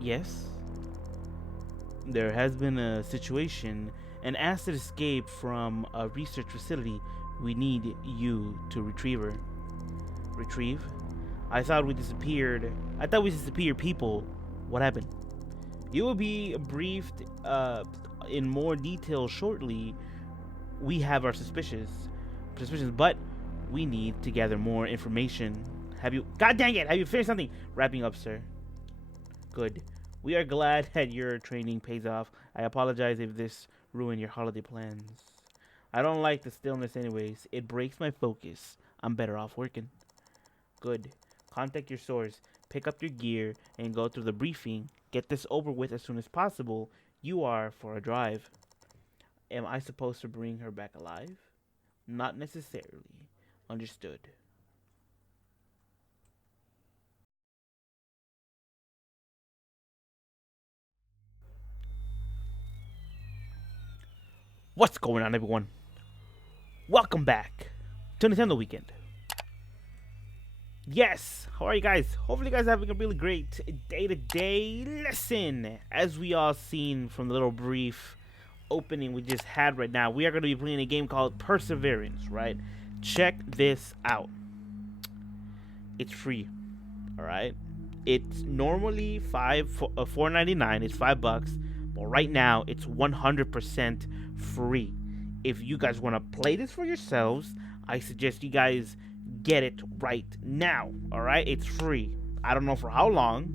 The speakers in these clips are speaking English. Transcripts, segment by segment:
Yes, there has been a situation, an acid escape from a research facility. We need you to retrieve her. Retrieve? I thought we disappeared. I thought we disappeared people. What happened? You will be briefed in more detail shortly. We have our suspicions, but we need to gather more information. Have you? God dang it! Have you finished something? Wrapping up, sir. Good. We are glad that your training pays off. I apologize if this ruined your holiday plans. I don't like the stillness, anyways. It breaks my focus. I'm better off working. Good. Contact your source, pick up your gear, and go through the briefing. Get this over with as soon as possible. You are for a drive. Am I supposed to bring her back alive? Not necessarily. Understood. What's going on, everyone? Welcome back to Nintendo Weekend. Yes, how are you guys? Hopefully you guys are having a really great day today. Listen, as we all seen from the little brief opening we just had right now, we are going to be playing a game called Perseverance, right? Check this out. It's free, all right? It's normally $4.99. It's $5, but right now it's 100% free. If you guys want to play this for yourselves, I suggest you guys get it right now. All right, it's free. I don't know for how long.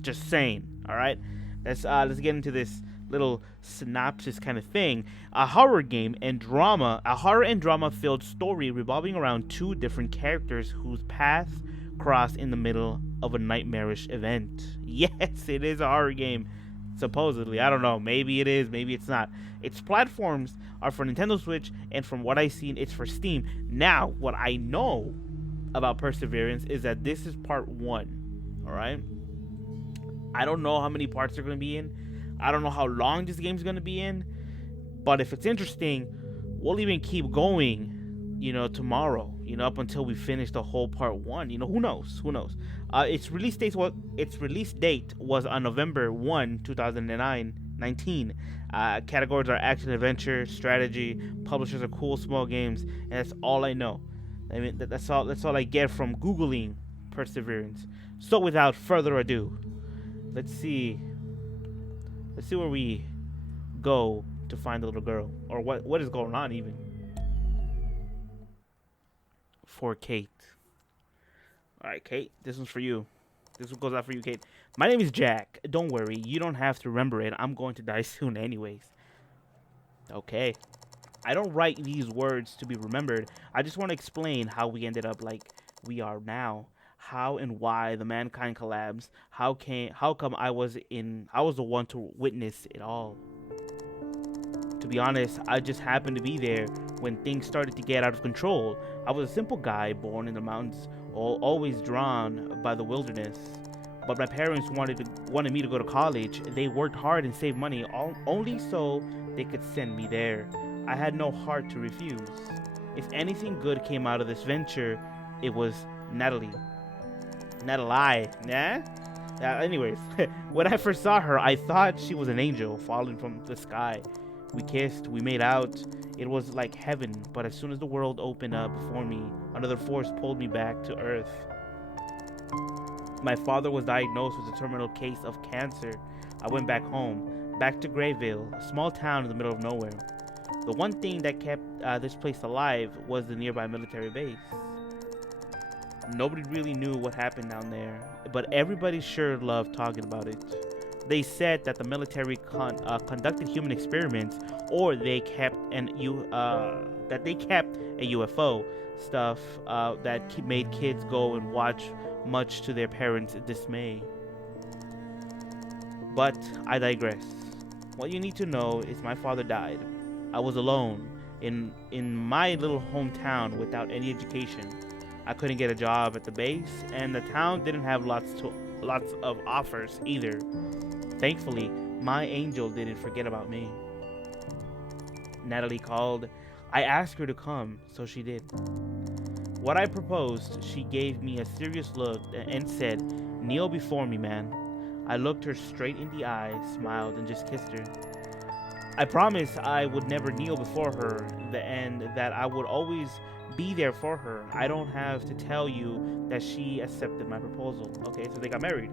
Just saying. All right, let's get into this little synopsis kind of thing. A horror and drama filled story revolving around two different characters whose paths cross in the middle of a nightmarish event. Yes, it is a horror game. Supposedly, I don't know. Maybe it is. Maybe it's not. Its platforms are for Nintendo Switch, and from what I've seen, it's for Steam. Now, what I know about Perseverance is that this is part 1. All right. I don't know how many parts they're going to be in. I don't know how long this game's going to be in. But if it's interesting, we'll even keep going, tomorrow, up until we finish the whole part 1. Who knows? Its release date was on November 1, 2019. Categories are action, adventure, strategy. Publishers are Cool Small Games, and that's all I know. I mean, that's all I get from googling Perseverance. So without further ado, let's see where we go to find the little girl, or what is going on even. For Kate. All right, Kate, this one's for you. This one goes out for you, Kate. My name is Jack. Don't worry, you don't have to remember it. I'm going to die soon anyways. Okay. I don't write these words to be remembered. I just want to explain how we ended up like we are now. How and why the mankind collapsed. How come I was the one to witness it all. To be honest, I just happened to be there when things started to get out of control. I was a simple guy born in the mountains, always drawn by the wilderness. But my parents wanted me to go to college. They worked hard and saved money only so they could send me there. I had no heart to refuse. If anything good came out of this venture, it was Natalie. Natalie, nah? Anyways, when I first saw her, I thought she was an angel falling from the sky. We kissed, we made out. It was like heaven, but as soon as the world opened up before me, another force pulled me back to Earth. My father was diagnosed with a terminal case of cancer. I went back home, back to Grayville, a small town in the middle of nowhere. The one thing that kept this place alive was the nearby military base. Nobody really knew what happened down there, but everybody sure loved talking about it. They said that the military conducted human experiments, or they kept a UFO stuff that made kids go and watch, much to their parents' dismay. But I digress. What you need to know is my father died. I was alone in my little hometown without any education. I couldn't get a job at the base, and the town didn't have lots of offers either. Thankfully, my angel didn't forget about me. Natalie called. I asked her to come, so she did. What I proposed, she gave me a serious look and said, "Kneel before me, man." I looked her straight in the eye, smiled, and just kissed her. I promised I would never kneel before her, and that I would always be there for her. I don't have to tell you that she accepted my proposal. Okay, so they got married.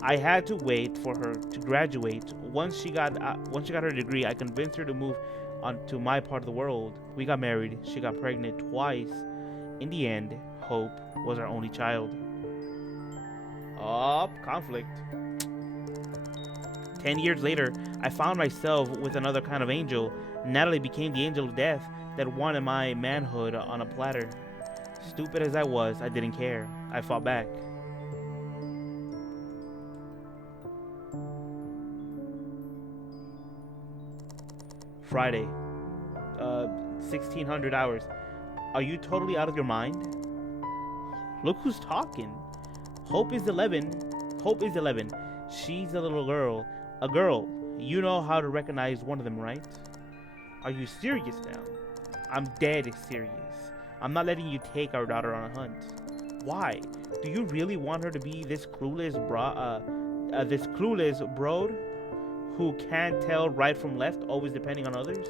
I had to wait for her to graduate. Once she got her degree, I convinced her to move on to my part of the world. We got married. She got pregnant twice. In the end, Hope was our only child. Conflict. 10 years later, I found myself with another kind of angel. Natalie became the angel of death that wanted my manhood on a platter. Stupid as I was, I didn't care. I fought back. Friday, 1600 hours. Are you totally out of your mind? Look who's talking. Hope is 11. Hope is 11. She's a little girl. A girl. You know how to recognize one of them, right? Are you serious now? I'm dead serious. I'm not letting you take our daughter on a hunt. Why? Do you really want her to be this clueless broad who can't tell right from left, always depending on others?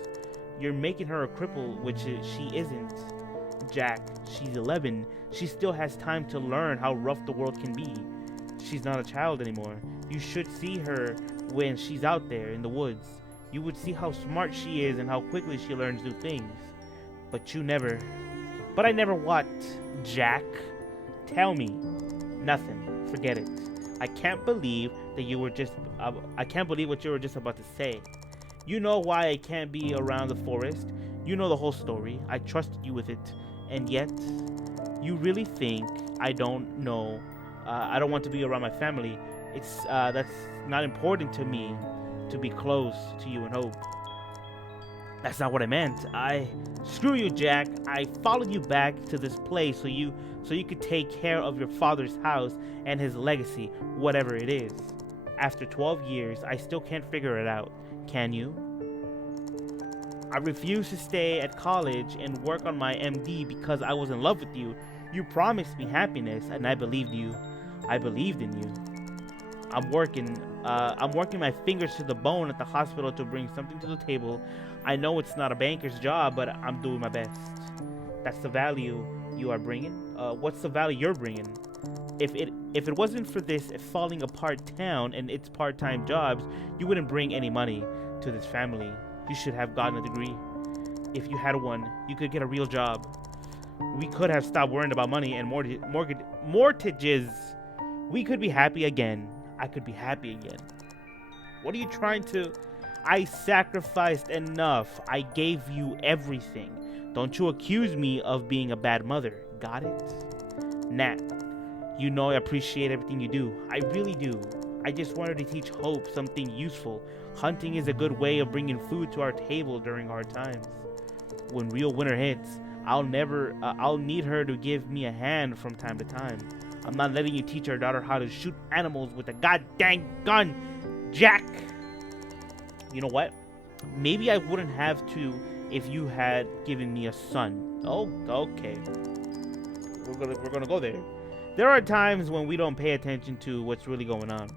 You're making her a cripple, which she isn't. Jack, she's 11. She still has time to learn how rough the world can be. She's not a child anymore. You should see her when she's out there in the woods. You would see how smart she is and how quickly she learns new things. But you never. But I never what, Jack? Tell me. Nothing. Forget it. I can't believe that you were just. I can't believe what you were just about to say. You know why I can't be around the forest. You know the whole story. I trusted you with it, and yet, you really think I don't know? I don't want to be around my family. That's not important to me to be close to you and Hope. That's not what I meant. Screw you, Jack. I followed you back to this place so you could take care of your father's house and his legacy, whatever it is. After 12 years, I still can't figure it out. Can you? I refused to stay at college and work on my MD because I was in love with you. You promised me happiness, and I believed you. I believed in you. I'm working my fingers to the bone at the hospital to bring something to the table. I know it's not a banker's job, but I'm doing my best. That's the value you are bringing. What's the value you're bringing? If it wasn't for this falling apart town and its part-time jobs, you wouldn't bring any money to this family. You should have gotten a degree. If you had one, you could get a real job. We could have stopped worrying about money and mortgages. We could be happy again. I could be happy again. What are you trying to? I sacrificed enough. I gave you everything. Don't you accuse me of being a bad mother. Got it? Nat, you know I appreciate everything you do. I really do. I just wanted to teach Hope something useful. Hunting is a good way of bringing food to our table during hard times. When real winter hits, I'll need her to give me a hand from time to time. I'm not letting you teach our daughter how to shoot animals with a goddamn gun, Jack. You know what? Maybe I wouldn't have to if you had given me a son. Oh, okay. We're gonna go there. There are times when we don't pay attention to what's really going on.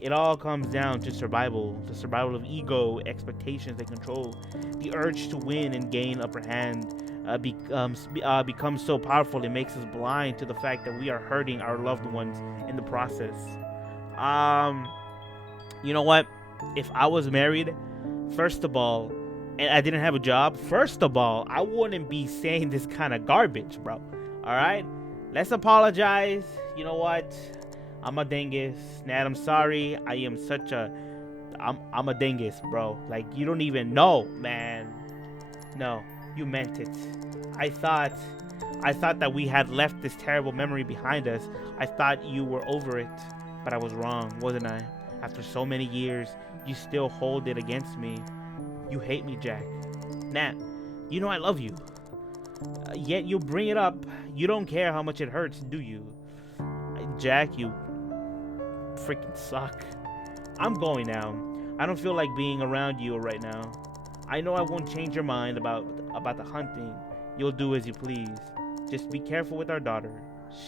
It all comes down to survival. The survival of ego, expectations, and control. The urge to win and gain upper hand becomes so powerful it makes us blind to the fact that we are hurting our loved ones in the process. You know what? If I was married, first of all, and I didn't have a job, first of all, I wouldn't be saying this kind of garbage, bro. Alright? Let's apologize. You know what? I'm a dingus. Nat, I'm sorry. I'm a dingus, bro. Like, you don't even know, man. No, you meant it. I thought that we had left this terrible memory behind us. I thought you were over it. But I was wrong, wasn't I? After so many years, you still hold it against me. You hate me, Jack. Nat, you know I love you. Yet you bring it up. You don't care how much it hurts, do you? Jack, you freaking suck. I'm going now. I don't feel like being around you right now. I know I won't change your mind about the hunting. You'll do as you please. Just be careful with our daughter.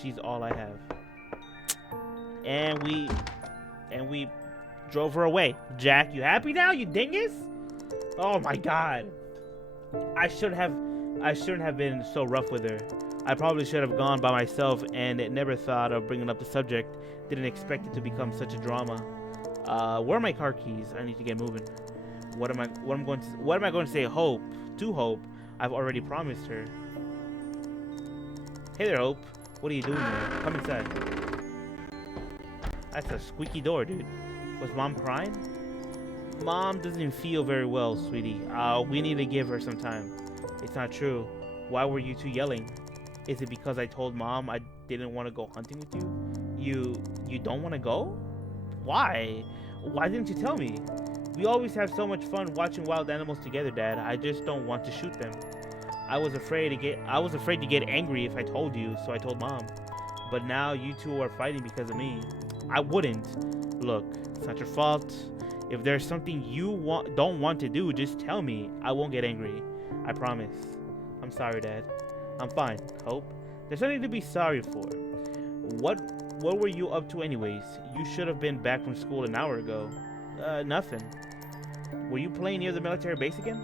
She's all I have. And we Drove her away. Jack, you happy now, you dingus? Oh my god. I shouldn't have been so rough with her. I probably should have gone by myself and never thought of bringing up the subject. Didn't expect it to become such a drama. Where are my car keys? I need to get moving. What am I going to say? Hope. To Hope. I've already promised her. Hey there, Hope. What are you doing here? Come inside. That's a squeaky door, dude. Was Mom crying? Mom doesn't feel very well, sweetie. We need to give her some time. It's not true. Why were you two yelling? Is it because I told Mom I didn't want to go hunting with you? You don't want to go? Why? Why didn't you tell me? We always have so much fun watching wild animals together, Dad. I just don't want to shoot them. I was afraid to get angry if I told you, so I told Mom. But now you two are fighting because of me. I wouldn't. Look, it's not your fault. If there's something you don't want to do, just tell me. I won't get angry. I promise. I'm sorry, Dad. I'm fine, Hope. There's nothing to be sorry for. What were you up to anyways? You should have been back from school an hour ago. Nothing. Were you playing near the military base again?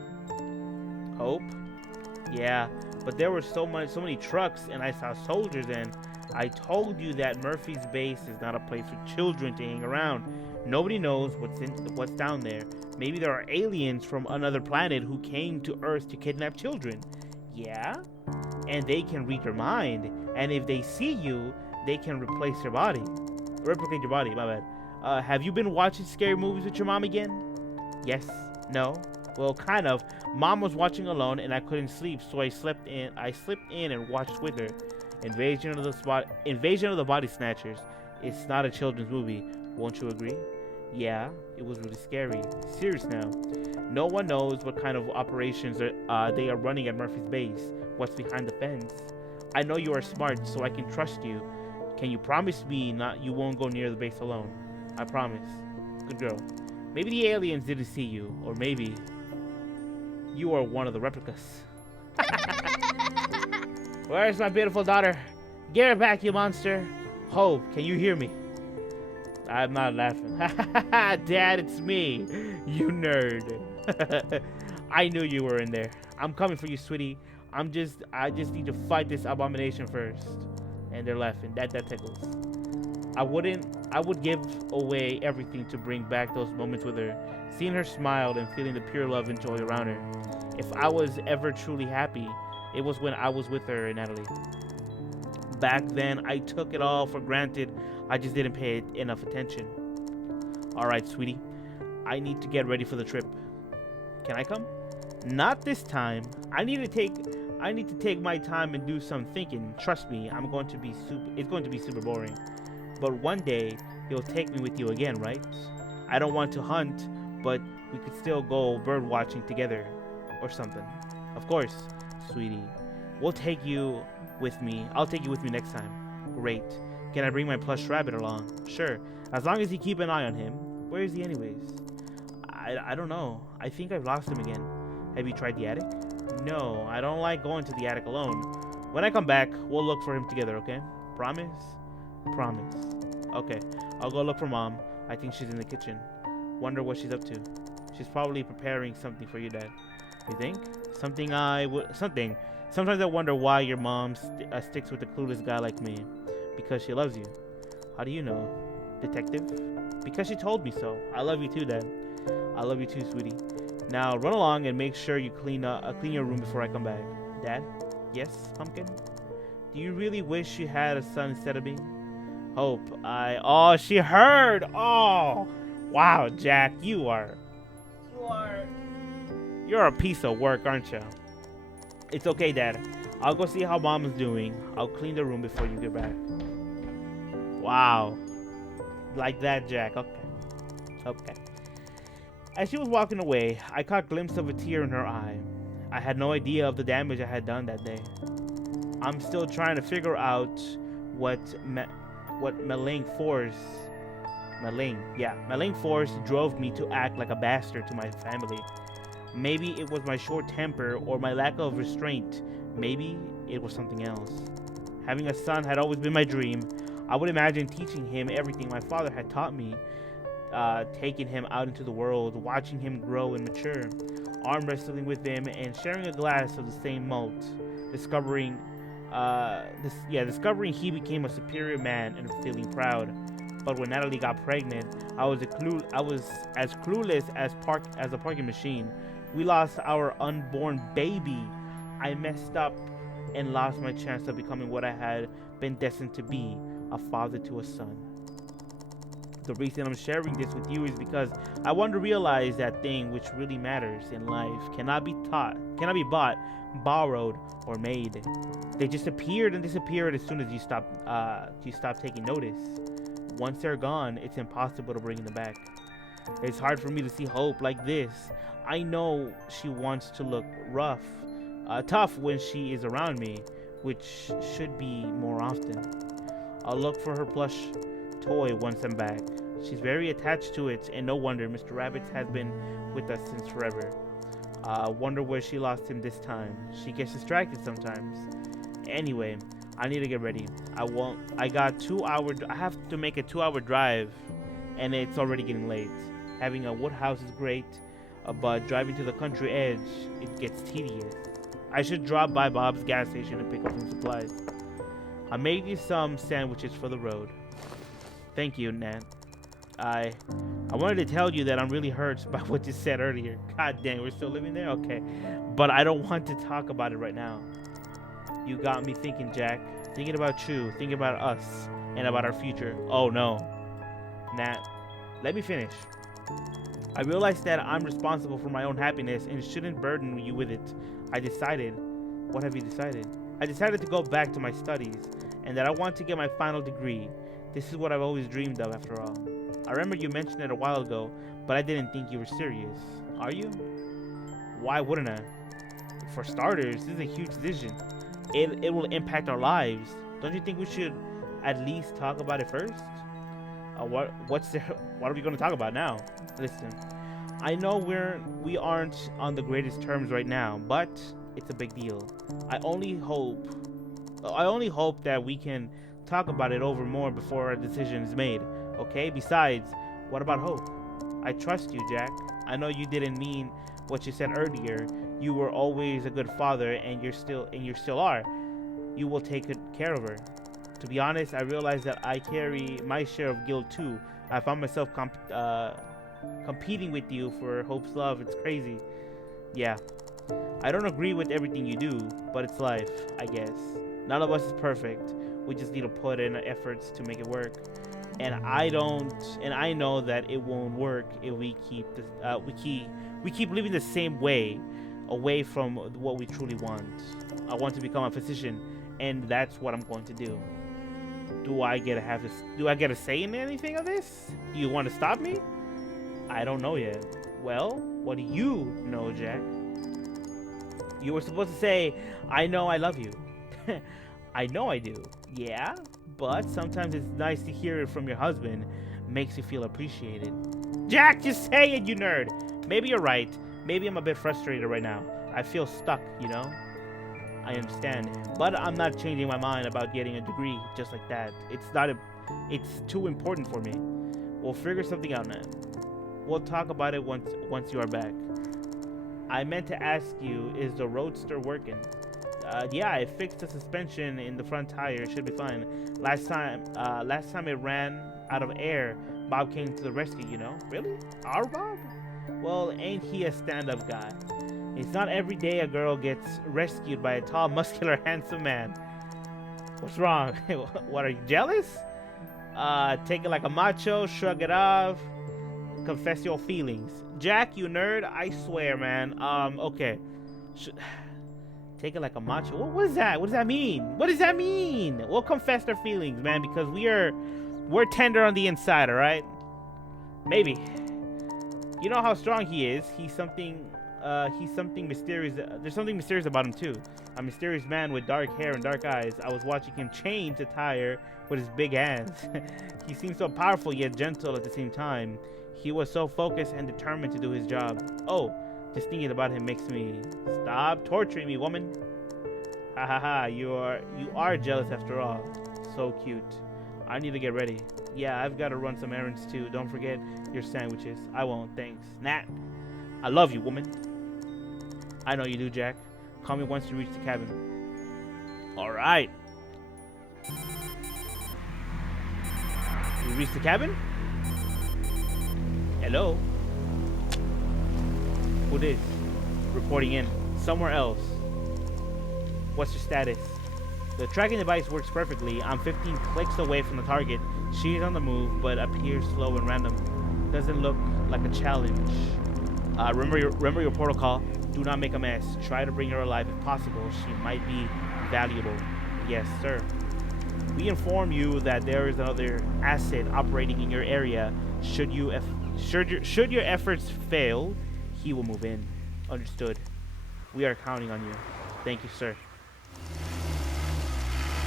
Hope? Yeah, but there were so many trucks and I saw soldiers and I told you that Murphy's base is not a place for children to hang around. Nobody knows what's down there. Maybe there are aliens from another planet who came to Earth to kidnap children. Yeah? And they can read your mind. And if they see you, they can replicate your body. My bad. Have you been watching scary movies with your mom again? Yes. No. Well, kind of. Mom was watching alone and I couldn't sleep, so I slipped in and watched with her. Invasion of the Body Snatchers. It's not a children's movie. Won't you agree? Yeah, it was really scary. Serious now. No one knows what kind of operations they are running at Murphy's base. What's behind the fence? I know you are smart, so I can trust you. Can you promise me you won't go near the base alone? I promise. Good girl. Maybe the aliens didn't see you, or maybe you are one of the replicas. Where's my beautiful daughter? Get her back, you monster. Hope, can you hear me? I'm not laughing. Dad, it's me. You nerd. I knew you were in there. I'm coming for you, sweetie. I just need to fight this abomination first. And they're laughing. That tickles. I would give away everything to bring back those moments with her. Seeing her smile and feeling the pure love and joy around her. If I was ever truly happy, it was when I was with her and Natalie. Back then, I took it all for granted. I just didn't pay enough attention. Alright, sweetie. I need to get ready for the trip. Can I come? Not this time. I need to take my time and do some thinking. Trust me, it's going to be super boring. But one day, you'll take me with you again, right? I don't want to hunt, but we could still go bird watching together or something. Of course, sweetie. I'll take you with me next time. Great. Can I bring my plush rabbit along? Sure. As long as you keep an eye on him. Where is he anyways? I don't know. I think I've lost him again. Have you tried the attic? No, I don't like going to the attic alone. When I come back, we'll look for him together, okay? Promise? Promise. Okay, I'll go look for Mom. I think she's in the kitchen. Wonder what she's up to. She's probably preparing something for you, Dad. You think? Something. Sometimes I wonder why your mom sticks with a clueless guy like me. Because she loves you. How do you know? Detective? Because she told me so. I love you too, Dad. I love you too, sweetie. Now run along and make sure you clean your room before I come back. Dad? Yes, Pumpkin? Do you really wish you had a son instead of me? Hope. Oh, she heard. Oh, wow, Jack, you're a piece of work, aren't you? It's okay, Dad. I'll go see how Mom is doing. I'll clean the room before you get back. Wow. Like that, Jack. Okay. As she was walking away, I caught a glimpse of a tear in her eye. I had no idea of the damage I had done that day. I'm still trying to figure out what malign force drove me to act like a bastard to my family. Maybe it was my short temper or my lack of restraint. Maybe it was something else. Having a son had always been my dream. I would imagine teaching him everything my father had taught me. taking him out into the world, watching him grow and mature, arm wrestling with him, and sharing a glass of the same malt, discovering discovering he became a superior man and feeling proud. But when Natalie got pregnant, I was as clueless as a parking machine. We lost our unborn baby. I messed up and lost my chance of becoming what I had been destined to be, a father to a son. The reason I'm sharing this with you is because I want to realize that thing which really matters in life cannot be bought, borrowed, or made. They just appeared and disappeared as soon as you stop taking notice. Once they're gone, it's impossible to bring them back. It's hard for me to see hope like this. I know she wants to look tough when she is around me, which should be more often. I'll look for her plush toy once I'm back. She's very attached to it, and no wonder. Mr. Rabbit has been with us since forever. Wonder where she lost him this time. She gets distracted sometimes. Anyway, I need to get ready. I have to make a 2-hour drive, and it's already getting late. Having a wood house is great, but driving to the country edge, it gets tedious. I should drop by Bob's gas station and pick up some supplies. I made you some sandwiches for the road. Thank you, Nat. I wanted to tell you that I'm really hurt by what you said earlier. God dang, we're still living there? Okay. But I don't want to talk about it right now. You got me thinking, Jack. Thinking about you, thinking about us, and about our future. Oh no. Nat, let me finish. I realized that I'm responsible for my own happiness and shouldn't burden you with it. I decided. What have you decided? I decided to go back to my studies, and that I want to get my final degree. This is what I've always dreamed of, after all. I remember you mentioned it a while ago, but I didn't think you were serious. Are you? Why wouldn't I? For starters, this is a huge decision. It will impact our lives. Don't you think we should at least talk about it first? What are we going to talk about now? Listen, I know we aren't on the greatest terms right now, but it's a big deal. I only hope that we can talk about it over more before a decision is made. Okay? Besides, what about hope? I trust you, Jack. I know you didn't mean what you said earlier. You were always a good father, and you still are. You will take good care of her. To be honest, I realize that I carry my share of guilt too. I found myself competing with you for Hope's love. It's crazy. Yeah. I don't agree with everything you do, but it's life, I guess. None of us is perfect. We just need to put in efforts to make it work. And I know that it won't work if we keep living the same way, away from what we truly want. I want to become a physician, and that's what I'm going to do. Do I get a say in anything of this? Do you want to stop me? I don't know yet. Well, what do you know, Jack? You were supposed to say, I know I love you. I know I do. Yeah, but sometimes it's nice to hear it from your husband. Makes you feel appreciated. Jack, just say it, you nerd. Maybe you're right. Maybe I'm a bit frustrated right now. I feel stuck, you know? I understand. But I'm not changing my mind about getting a degree just like that. It's too important for me. We'll figure something out, man. We'll talk about it once you are back. I meant to ask you, is the Roadster working? Yeah, I fixed the suspension in the front tire. It should be fine. Last time it ran out of air, Bob came to the rescue, you know? Really? Our Bob? Well, ain't he a stand-up guy? It's not every day a girl gets rescued by a tall, muscular, handsome man. What's wrong? What, are you jealous? Take it like a macho, shrug it off, confess your feelings. Jack, you nerd, I swear, man. Okay. Take it like a macho. What is that? What does that mean? What does that mean? We'll confess their feelings, man, because we're tender on the inside, all right? Maybe. You know how strong he is. He's something mysterious. There's something mysterious about him too. A mysterious man with dark hair and dark eyes. I was watching him chain to tire with his big hands. He seemed so powerful yet gentle at the same time. He was so focused and determined to do his job. Oh, just thinking about him makes me stop torturing me, woman. Ha ha ha! You are jealous after all. So cute. I need to get ready. Yeah, I've got to run some errands too. Don't forget your sandwiches. I won't, thanks. Nat, I love you, woman. I know you do, Jack. Call me once you reach the cabin. Alright. We reached the cabin? Hello? Who this? Reporting in. Somewhere else. What's your status? The tracking device works perfectly. I'm 15 clicks away from the target. She's on the move, but appears slow and random. Doesn't look like a challenge. Remember your protocol. Do not make a mess. Try to bring her alive if possible. She might be valuable. Yes, sir. We inform you that there is another asset operating in your area. Should your efforts fail, he will move in. Understood. We are counting on you. Thank you, sir.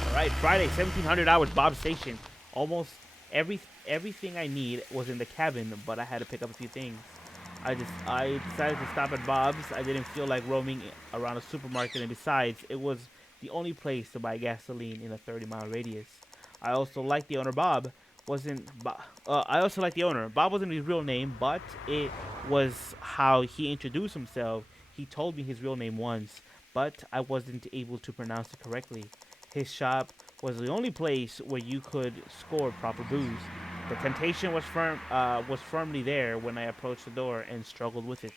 Alright, Friday, 1700 hours, Bob's Station. Almost everything I need was in the cabin, but I had to pick up a few things. I decided to stop at Bob's. I didn't feel like roaming around a supermarket, and besides, it was the only place to buy gasoline in a 30-mile radius. I also like the owner. Bob wasn't his real name, but it was how he introduced himself. He told me his real name once, but I wasn't able to pronounce it correctly. His shop was the only place where you could score proper booze. The temptation was firmly there when I approached the door and struggled with it.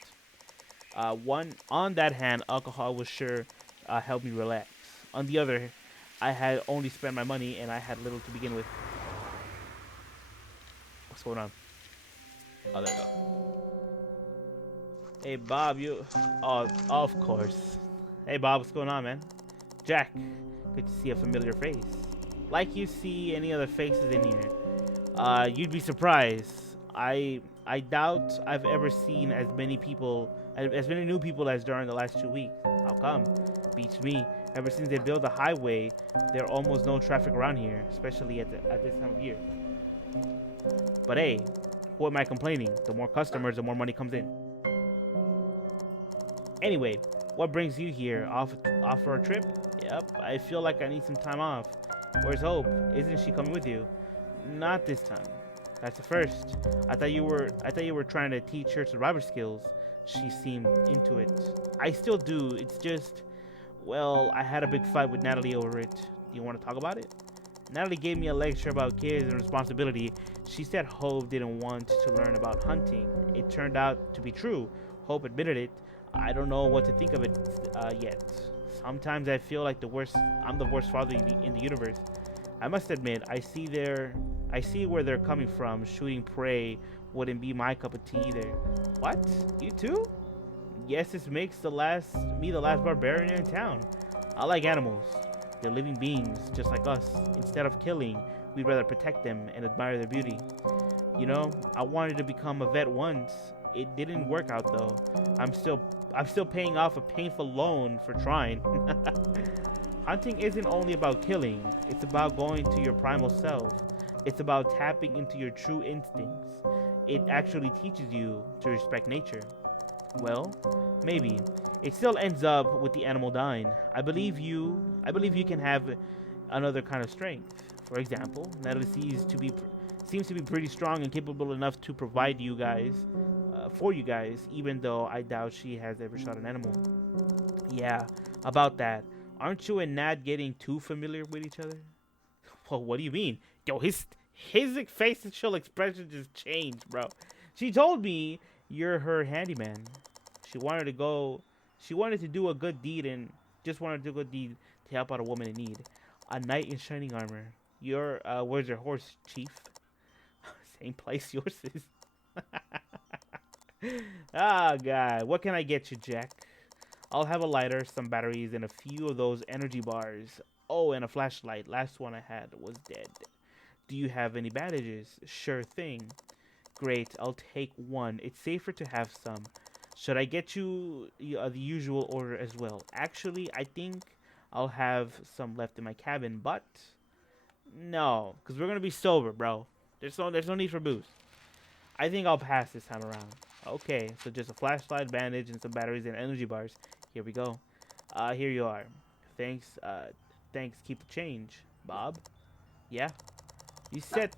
On that hand, alcohol was sure help me relax. On the other, I had only spent my money and I had little to begin with. What's going on? Oh, there we go. Hey, Bob, you... Oh, of course. Hey, Bob, what's going on, man? Jack, good to see a familiar face. Like you see any other faces in here. You'd be surprised. I doubt I've ever seen as many new people as during the last 2 weeks. How come? Beats me. Ever since they built the highway, there are almost no traffic around here, especially at this time of year. But hey, who am I complaining? The more customers, the more money comes in. Anyway, what brings you here? Off for a trip? Yep, I feel like I need some time off. Where's Hope? Isn't she coming with you? Not this time. That's the first. I thought you were trying to teach her survivor skills. She seemed into it. I still do. It's just, well, I had a big fight with Natalie over it. Do you want to talk about it? Natalie gave me a lecture about kids and responsibility. She said Hope didn't want to learn about hunting. It turned out to be true. Hope admitted it. I don't know what to think of it yet. Sometimes I feel like I'm the worst father in the universe. I must admit, I see where they're coming from. Shooting prey wouldn't be my cup of tea either. What? You too? Yes, this makes me the last barbarian in town. I like animals. They're living beings, just like us. Instead of killing, we'd rather protect them and admire their beauty. You know, I wanted to become a vet once. It didn't work out though. I'm still paying off a painful loan for trying. Hunting isn't only about killing. It's about going to your primal self. It's about tapping into your true instincts. It actually teaches you to respect nature. Well, maybe. It still ends up with the animal dying. I believe you can have another kind of strength. For example, Natalie seems to be pretty strong and capable enough to provide for you guys, even though I doubt she has ever shot an animal. Yeah, about that. Aren't you and Nat getting too familiar with each other? Well, what do you mean? Yo, his facial expression just changed, bro. She told me you're her handyman. She wanted to do a good deed and just wanted to do a good deed to help out a woman in need. A knight in shining armor. Where's your horse, chief? Same place yours is. Ah, God. What can I get you, Jack? I'll have a lighter, some batteries, and a few of those energy bars. Oh, and a flashlight. Last one I had was dead. Do you have any bandages? Sure thing. Great, I'll take one. It's safer to have some. Should I get you the usual order as well? Actually, I think I'll have some left in my cabin, but no, because we're going to be sober, bro. There's no need for booze. I think I'll pass this time around. Okay, so just a flashlight, bandage, and some batteries and energy bars. Here we go. Here you are. Thanks. Keep the change, Bob. Yeah. You said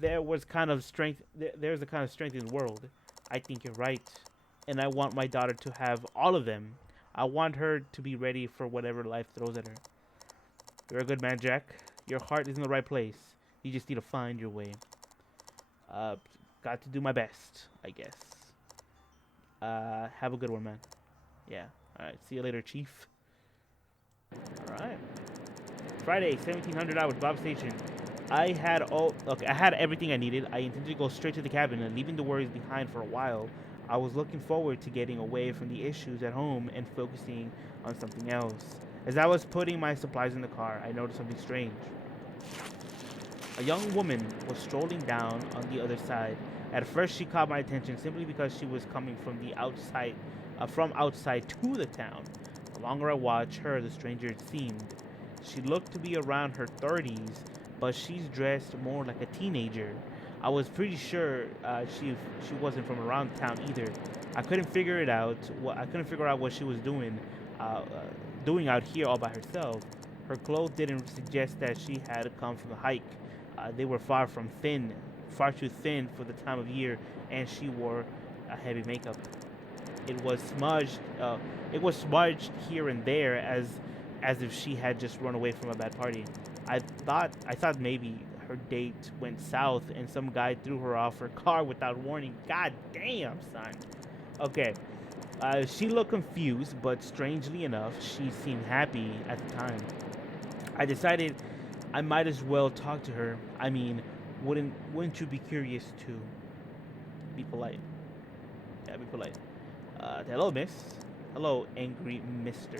there was kind of strength. There's a kind of strength in the world. I think you're right, and I want my daughter to have all of them. I want her to be ready for whatever life throws at her. You're a good man, Jack. Your heart is in the right place. You just need to find your way. Uh, got to do my best, I guess. Have a good one, man. Yeah. All right. See you later, Chief. All right. Friday, 1700 hours, Bob Station. I had everything I needed. I intended to go straight to the cabin and leaving the worries behind for a while. I was looking forward to getting away from the issues at home and focusing on something else. As I was putting my supplies in the car, I noticed something strange. A young woman was strolling down on the other side. At first, she caught my attention simply because she was coming from the outside, from outside to the town. The longer I watched her, the stranger it seemed. She looked to be around her 30s, but she's dressed more like a teenager. I was pretty sure she wasn't from around town either. I couldn't figure it out. I couldn't figure out what she was doing out here all by herself. Her clothes didn't suggest that she had come from a hike. They were far too thin for the time of year, and she wore a heavy makeup. It was smudged. It was smudged here and there, as if she had just run away from a bad party. I thought maybe her date went south and some guy threw her off her car without warning. God damn, son. Okay. She looked confused, but strangely enough, she seemed happy at the time. I decided I might as well talk to her. I mean, wouldn't you be curious too? Be polite. Yeah, be polite. Hello, miss. Hello, angry mister.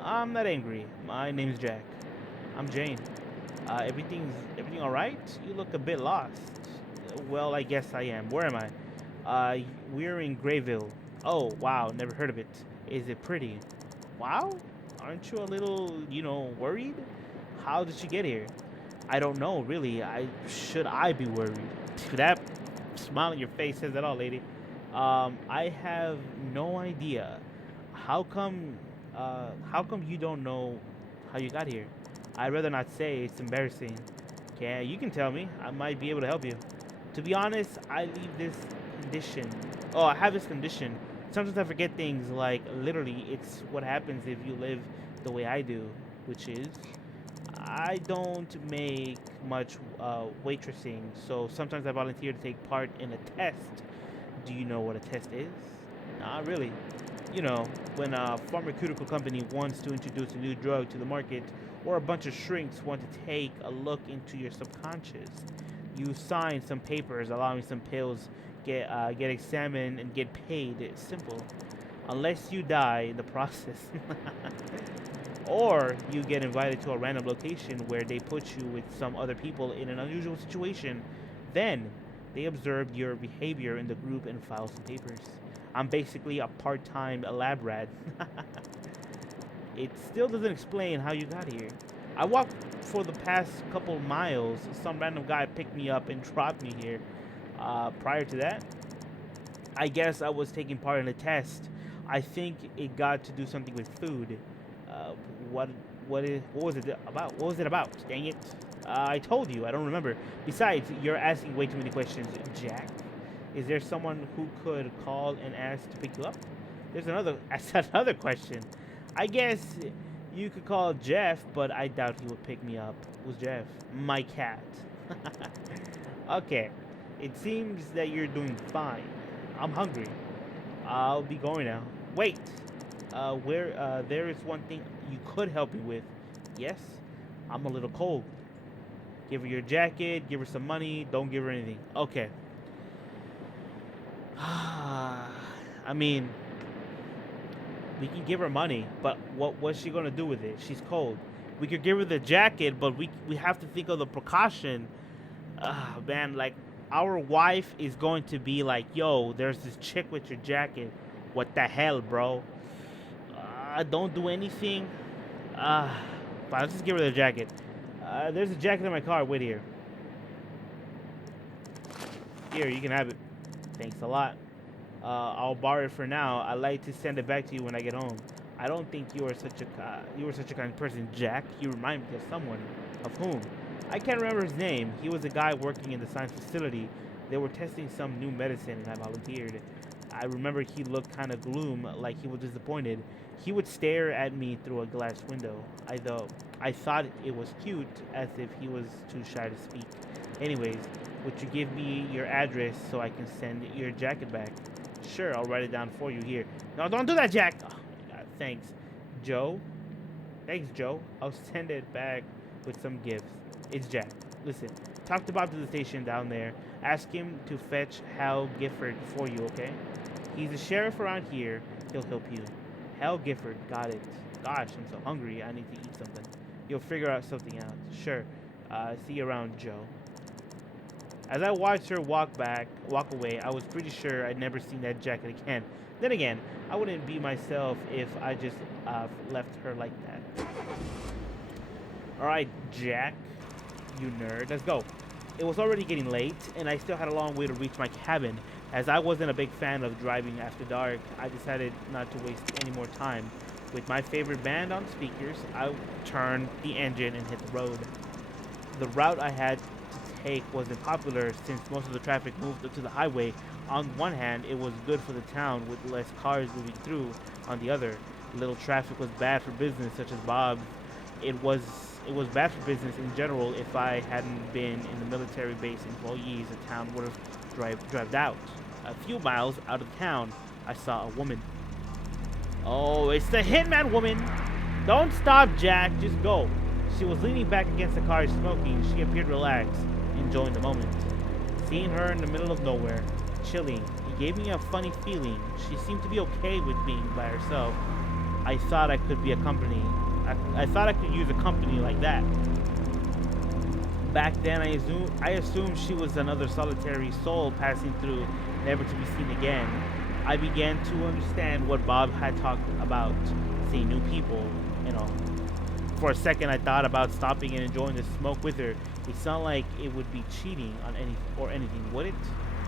I'm not angry. My name's Jack. I'm Jane. Everything all right? You look a bit lost. Well, I guess I am. Where am I? We're in Grayville. Oh, wow. Never heard of it. Is it pretty? Wow. Aren't you a little, worried? How did she get here? I don't know, really. Should I be worried? That smile on your face says it all, lady. I have no idea. How come you don't know how you got here? I'd rather not say. It's embarrassing. Yeah, you can tell me. I might be able to help you. To be honest, I leave this condition. Oh, I have this condition. Sometimes I forget things, like literally it's what happens if you live the way I do, which is I don't make much waitressing, so sometimes I volunteer to take part in a test. Do you know what a test is? Not really. When a pharmaceutical company wants to introduce a new drug to the market, or a bunch of shrinks want to take a look into your subconscious, you sign some papers allowing some pills get examined and get paid. It's simple. Unless you die in the process. Or you get invited to a random location where they put you with some other people in an unusual situation. Then they observe your behavior in the group and file some papers. I'm basically a part-time lab rat. It still doesn't explain how you got here. I walked for the past couple miles. Some random guy picked me up and dropped me here. Prior to that, I guess I was taking part in a test. I think it got to do something with food. What was it about? What was it about? Dang it. I told you, I don't remember. Besides, you're asking way too many questions, Jack. Is there someone who could call and ask to pick you up? That's another question. I guess you could call Jeff, but I doubt he would pick me up. Who's Jeff? My cat. Okay. It seems that you're doing fine. I'm hungry. I'll be going now. Wait. There is one thing you could help me with. Yes? I'm a little cold. Give her your jacket, give her some money, don't give her anything. Okay. I mean, we can give her money, but what's she gonna do with it? She's cold. We could give her the jacket, but we have to think of the precaution. Man, like, our wife is going to be like, yo, there's this chick with your jacket. What the hell, bro? Don't do anything. Fine, let's just give her the jacket. There's a jacket in my car. Wait here. Here, you can have it. Thanks a lot. I'll borrow it for now. I'd like to send it back to you when I get home. I don't think you were such a kind person, Jack. You remind me of someone. Of whom? I can't remember his name. He was a guy working in the science facility. They were testing some new medicine and I volunteered. I remember he looked kind of gloom, like he was disappointed. He would stare at me through a glass window. I thought it was cute, as if he was too shy to speak. Anyways, would you give me your address so I can send your jacket back? Sure, I'll write it down for you here. No, don't do that, Jack! Oh, my God, thanks. Joe? Thanks, Joe. I'll send it back with some gifts. It's Jack. Listen, talk to Bob to the station down there. Ask him to fetch Hal Gifford for you, okay? He's the sheriff around here. He'll help you. Hal Gifford, got it. Gosh, I'm so hungry. I need to eat something. You'll figure out something out. Sure. See you around, Joe. As I watched her walk away, I was pretty sure I'd never seen that jacket again. Then again, I wouldn't be myself if I just left her like that. Alright, Jack, you nerd. Let's go. It was already getting late, and I still had a long way to reach my cabin. As I wasn't a big fan of driving after dark, I decided not to waste any more time. With my favorite band on speakers, I turned the engine and hit the road. The route I had to take wasn't popular since most of the traffic moved to the highway. On one hand, it was good for the town with less cars moving through. On the other, little traffic was bad for business such as Bob's. It was bad for business in general. If I hadn't been in the military base employees, the town would have driven out. A few miles out of town, I saw a woman. Oh, it's the hitman woman! Don't stop, Jack. Just go. She was leaning back against the car smoking. She appeared relaxed, enjoying the moment. Seeing her in the middle of nowhere, chilling, it gave me a funny feeling. She seemed to be okay with being by herself. I thought I could be a company. I thought I could use a company like that. Back then, I assumed she was another solitary soul passing through, never to be seen again. I began to understand what Bob had talked about, seeing new people and all. For a second, I thought about stopping and enjoying the smoke with her. It sounded like it would be cheating on anything, would it?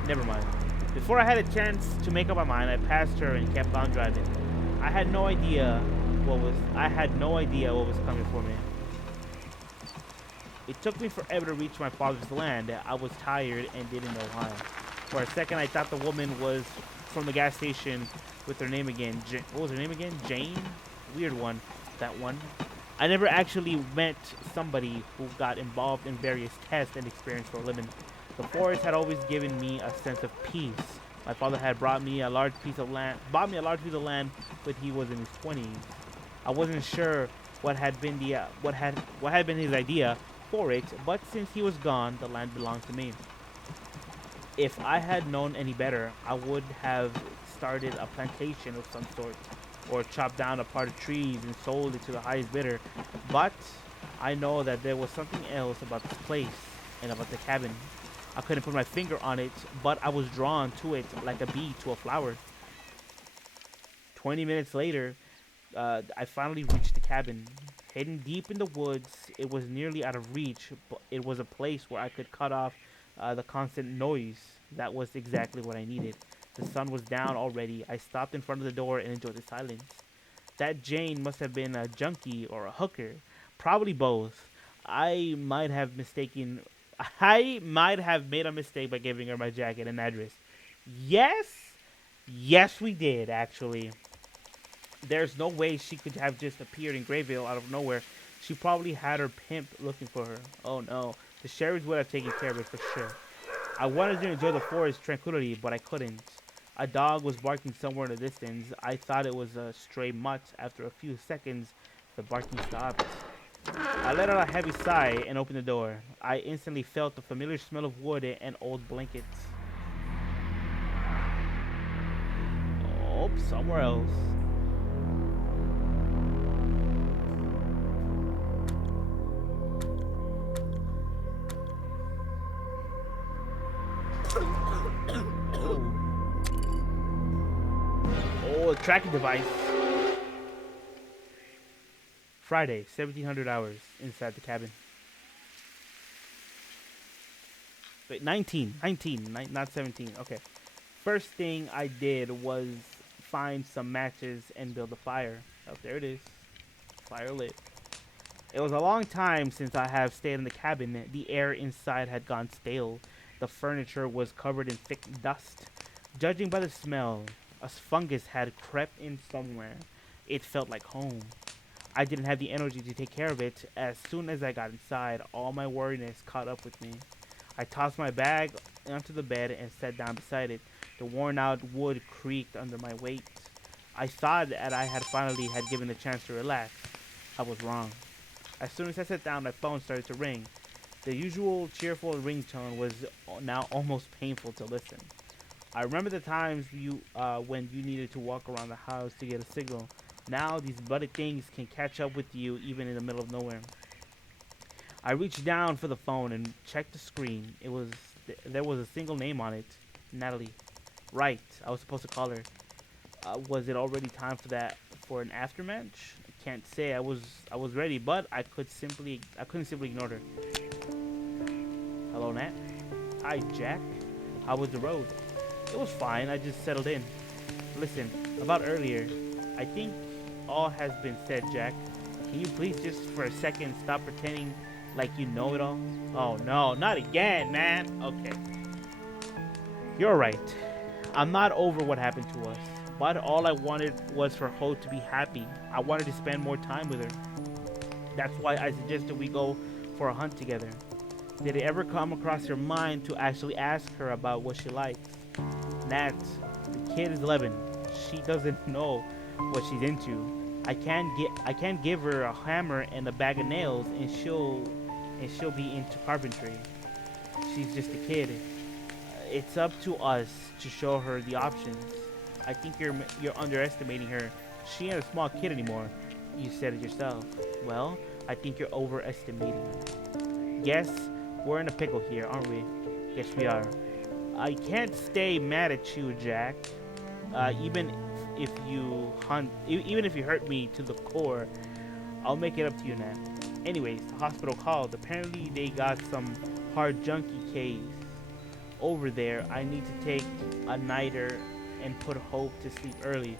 Never mind. Before I had a chance to make up my mind, I passed her and kept on driving. I had no idea what was coming for me. It took me forever to reach my father's land. I was tired and didn't know why. For a second, I thought the woman was from the gas station with her name again. What was her name again? Jane? Weird one. That one. I never actually met somebody who got involved in various tests and experience for a living. The forest had always given me a sense of peace. My father had bought me a large piece of land when he was in his 20s. I wasn't sure what had been his idea for it, but since he was gone, the land belonged to me. If I had known any better, I would have started a plantation of some sort, or chopped down a part of trees and sold it to the highest bidder. But I know that there was something else about this place and about the cabin. I couldn't put my finger on it, but I was drawn to it like a bee to a flower. 20 minutes later, I finally reached the cabin. Hidden deep in the woods, it was nearly out of reach, but it was a place where I could cut off the constant noise. That was exactly what I needed. The sun was down already. I stopped in front of the door and enjoyed the silence. That Jane must have been a junkie or a hooker. Probably both. I might have made a mistake by giving her my jacket and address. Yes, we did, actually. There's no way she could have just appeared in Grayville out of nowhere. She probably had her pimp looking for her. Oh no, the sheriffs would have taken care of it for sure. I wanted to enjoy the forest tranquility, but I couldn't. A dog was barking somewhere in the distance. I thought it was a stray mutt. After a few seconds, the barking stopped. I let out a heavy sigh and opened the door. I instantly felt the familiar smell of wood and old blankets. Oh, somewhere else. Oh, a tracking device. Friday, 1700 hours inside the cabin. Wait, 19, not 17. Okay. First thing I did was find some matches and build a fire. Oh, there it is. Fire lit. It was a long time since I have stayed in the cabin. The air inside had gone stale. The furniture was covered in thick dust. Judging by the smell, a fungus had crept in somewhere. It felt like home. I didn't have the energy to take care of it. As soon as I got inside, all my worriness caught up with me. I tossed my bag onto the bed and sat down beside it. The worn-out wood creaked under my weight. I thought that I had finally had given a chance to relax. I was wrong. As soon as I sat down, my phone started to ring. The usual cheerful ringtone was now almost painful to listen. I remember the times when you needed to walk around the house to get a signal. Now these bloody things can catch up with you even in the middle of nowhere. I reached down for the phone and checked the screen. There was a single name on it, Natalie. Right, I was supposed to call her. Was it already time for an aftermatch? I can't say I was ready, but I couldn't simply ignore her. Hello, Nat. Hi, Jack. How was the road? It was fine. I just settled in. Listen, about earlier, I think all has been said, Jack. Can you please just for a second stop pretending like you know it all? Oh no, not again, man. Okay. You're right. I'm not over what happened to us. But all I wanted was for Hope to be happy. I wanted to spend more time with her. That's why I suggested we go for a hunt together. Did it ever come across your mind to actually ask her about what she likes? Nat, the kid is 11. She doesn't know what she's into. I can't give her a hammer and a bag of nails and she'll be into carpentry. She's just a kid. It's up to us to show her the options. I think you're underestimating her. She ain't a small kid anymore. You said it yourself. Well, I think you're overestimating her. Guess we're in a pickle here, aren't we? Yes, we are. I can't stay mad at you, Jack. Even if you hurt me to the core, I'll make it up to you, Nat. Anyways, the hospital called. Apparently, they got some hard junkie case over there. I need to take a nighter and put Hope to sleep early.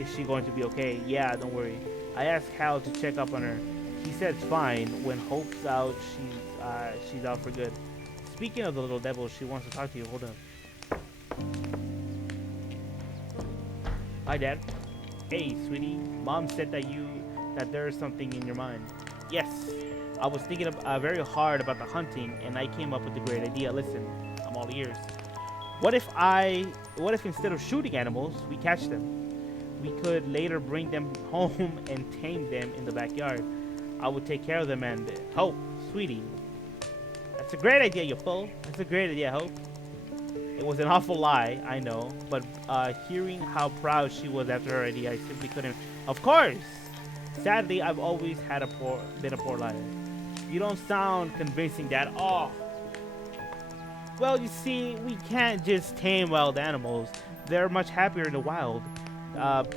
Is she going to be okay? Yeah, don't worry. I asked Hal to check up on her. He said it's fine. When Hope's out, she's out for good. Speaking of the little devil, she wants to talk to you. Hold up. Hi, Dad. Hey, sweetie. Mom said that there's something in your mind. Yes. I was thinking very hard about the hunting, and I came up with a great idea. Listen, I'm all ears. What if instead of shooting animals, we catch them? We could later bring them home and tame them in the backyard. I would take care of them and Hope, sweetie. That's a great idea, you fool. That's a great idea, Hope. It was an awful lie, I know, but hearing how proud she was after her idea, I simply couldn't. Of course! Sadly, I've always been a poor liar. You don't sound convincing, Dad. Oh. Well, you see, we can't just tame wild animals. They're much happier in the wild. That's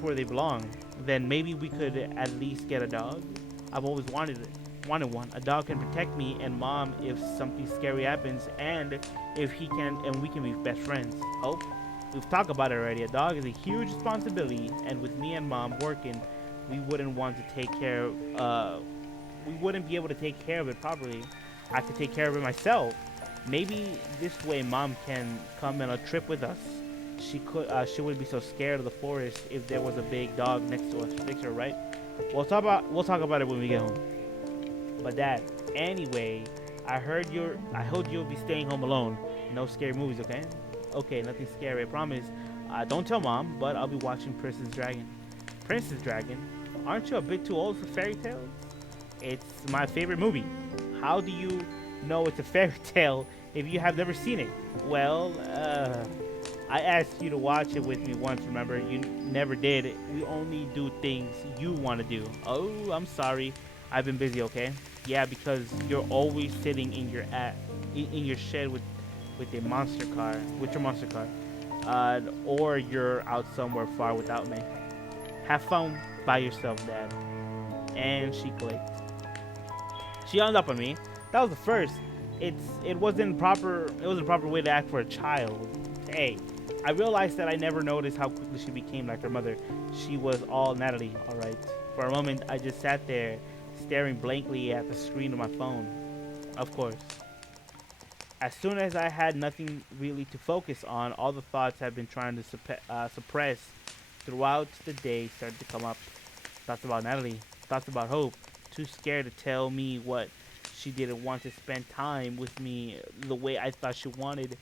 where they belong. Then maybe we could at least get a dog. I've always wanted one. A dog can protect me and Mom if something scary happens, and we can be best friends. Hope, we've talked about it already. A dog is a huge responsibility, and with me and Mom working, we wouldn't be able to take care of it properly. I could take care of it myself. Maybe this way Mom can come on a trip with us. She wouldn't be so scared of the forest if there was a big dog next to us. Fix her, right? We'll talk about it when we get home. But Dad, anyway, I heard you'll be staying home alone. No scary movies, okay? Okay, nothing scary, I promise. Don't tell Mom, but I'll be watching Princess Dragon. Princess Dragon? Aren't you a bit too old for fairy tales? It's my favorite movie. How do you know it's a fairy tale if you have never seen it? Well, I asked you to watch it with me once, remember? You never did. We only do things you want to do. Oh, I'm sorry. I've been busy, okay? Yeah, because you're always sitting in your shed with your monster car. Or you're out somewhere far without me. Have fun by yourself, Dad. And she clicked. She hung up on me. That was the first. It wasn't proper way to act for a child. Hey, I realized that I never noticed how quickly she became like her mother. She was all Natalie, alright. For a moment, I just sat there, staring blankly at the screen of my phone. Of course. As soon as I had nothing really to focus on, all the thoughts I've been trying to suppress throughout the day started to come up. Thoughts about Natalie, thoughts about Hope, too scared to tell me what she didn't want to spend time with me the way I thought she wanted.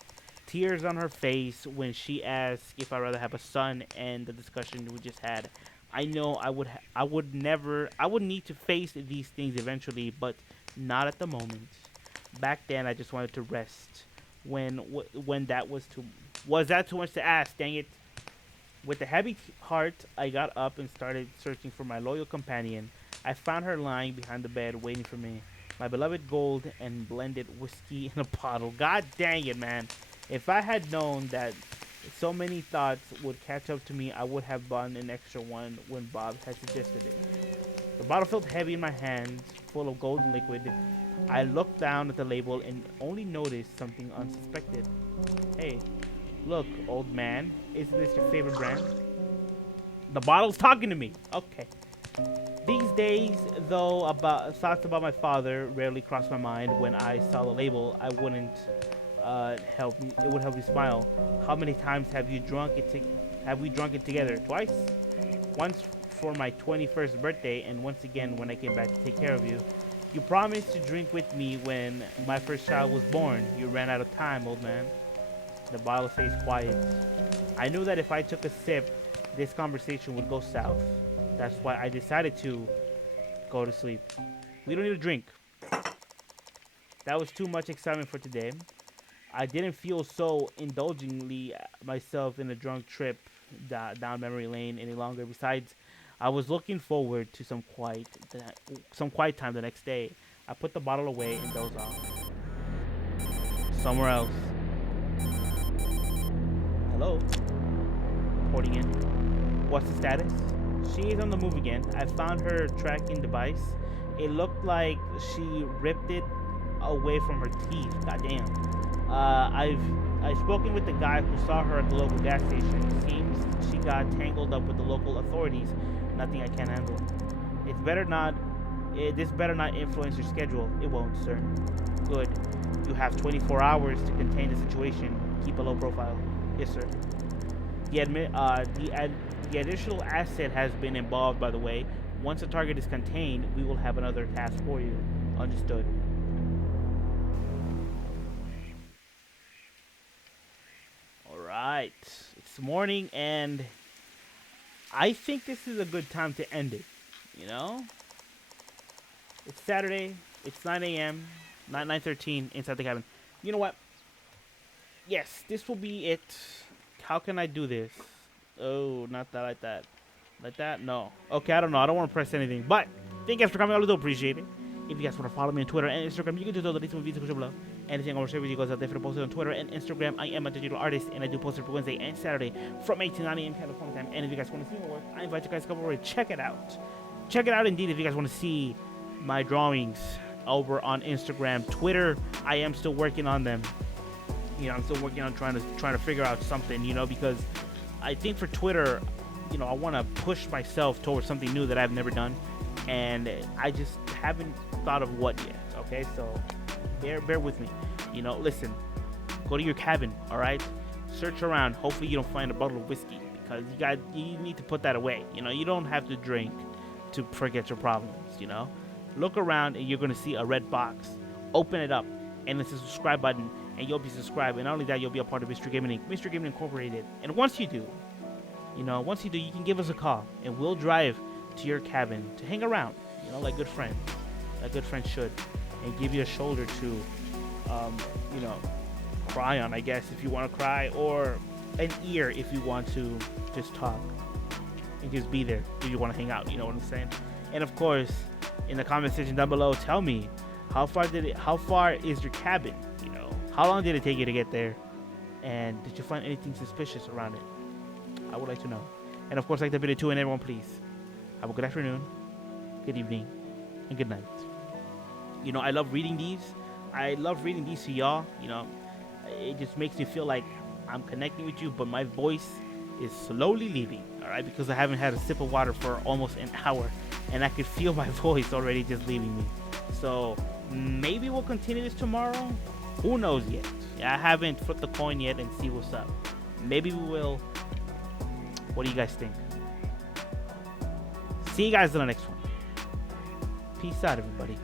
Tears on her face when she asked if I'd rather have a son, and the discussion we just had. I know I would never, I would need to face these things eventually, but not at the moment. Back then, I just wanted to rest. When that was that too much to ask? Dang it! With a heavy heart, I got up and started searching for my loyal companion. I found her lying behind the bed, waiting for me. My beloved gold and blended whiskey in a bottle. God dang it, man! If I had known that so many thoughts would catch up to me, I would have bought an extra one when Bob had suggested it. The bottle felt heavy in my hands, full of golden liquid. I looked down at the label and only noticed something unsuspected. Hey, look, old man, isn't this your favorite brand? The bottle's talking to me. Okay. These days, though, about thoughts about my father rarely crossed my mind. When I saw the label, I wouldn't help me. It would help me smile. How many times have you drunk it? Have we drunk it together? Twice. Once for my 21st birthday, and once again when I came back to take care of you. You promised to drink with me when my first child was born. You ran out of time, old man. The bottle stays quiet. I knew that if I took a sip, this conversation would go south. That's why I decided to go to sleep. We don't need a drink. That was too much excitement for today. I didn't feel so indulgently myself in a drunk trip down memory lane any longer. Besides, I was looking forward to some quiet time the next day. I put the bottle away and dozed off. Somewhere else. Hello? Reporting in. What's the status? She is on the move again. I found her tracking device. It looked like she ripped it away from her teeth. Goddamn. I've spoken with the guy who saw her at the local gas station. Seems she got tangled up with the local authorities. Nothing I can't handle. This better not influence your schedule. It won't, sir. Good. You have 24 hours to contain the situation. Keep a low profile. Yes, sir. The additional asset has been involved, by the way. Once the target is contained, we will have another task for you. Understood. Alright. It's morning, and I think this is a good time to end it. You know? It's Saturday. It's 9 a.m. Not 9:13 inside the cabin. You know what? Yes, this will be it. How can I do this? Oh, not that like that. Like that? No. Okay, I don't know. I don't want to press anything. But thank you guys for coming. I do appreciate it. If you guys want to follow me on Twitter and Instagram, you can do so. The links will be below. Anything I want to share with you guys out there for posted on Twitter and Instagram. I am a digital artist, and I do post every Wednesday and Saturday from 8 to 9 a.m. California time. And if you guys want to see my work, I invite you guys to come over and check it out. Check it out indeed if you guys want to see my drawings over on Instagram. Twitter, I am still working on them. You know, I'm still working on trying to figure out something, you know, because I think for Twitter, you know, I want to push myself towards something new that I've never done, and I just haven't thought of what yet. Okay, so bear with me. You know, listen, go to your cabin, all right? Search around. Hopefully, you don't find a bottle of whiskey, because you need to put that away. You know, you don't have to drink to forget your problems. You know, look around and you're gonna see a red box. Open it up, and it's a subscribe button, and you'll be subscribed. And not only that, you'll be a part of Mr. Gaming Inc., Mr. Gaming Incorporated. And once you do, you can give us a call, and we'll drive to your cabin to hang around, you know, like good friends should, and give you a shoulder to, you know, cry on, I guess, if you want to cry, or an ear if you want to just talk, and just be there if you want to hang out, you know what I'm saying? And of course, in the comment section down below, tell me, how far is your cabin? You know, how long did it take you to get there? And did you find anything suspicious around it? I would like to know. And of course, like the video too, and everyone, please have a good afternoon, good evening, and good night. You know, I love reading these. I love reading these to y'all. You know, it just makes me feel like I'm connecting with you, but my voice is slowly leaving, all right, because I haven't had a sip of water for almost an hour, and I could feel my voice already just leaving me. So maybe we'll continue this tomorrow. Who knows yet? I haven't flipped the coin yet and see what's up. Maybe we will. What do you guys think? See you guys in the next one. Peace out, everybody.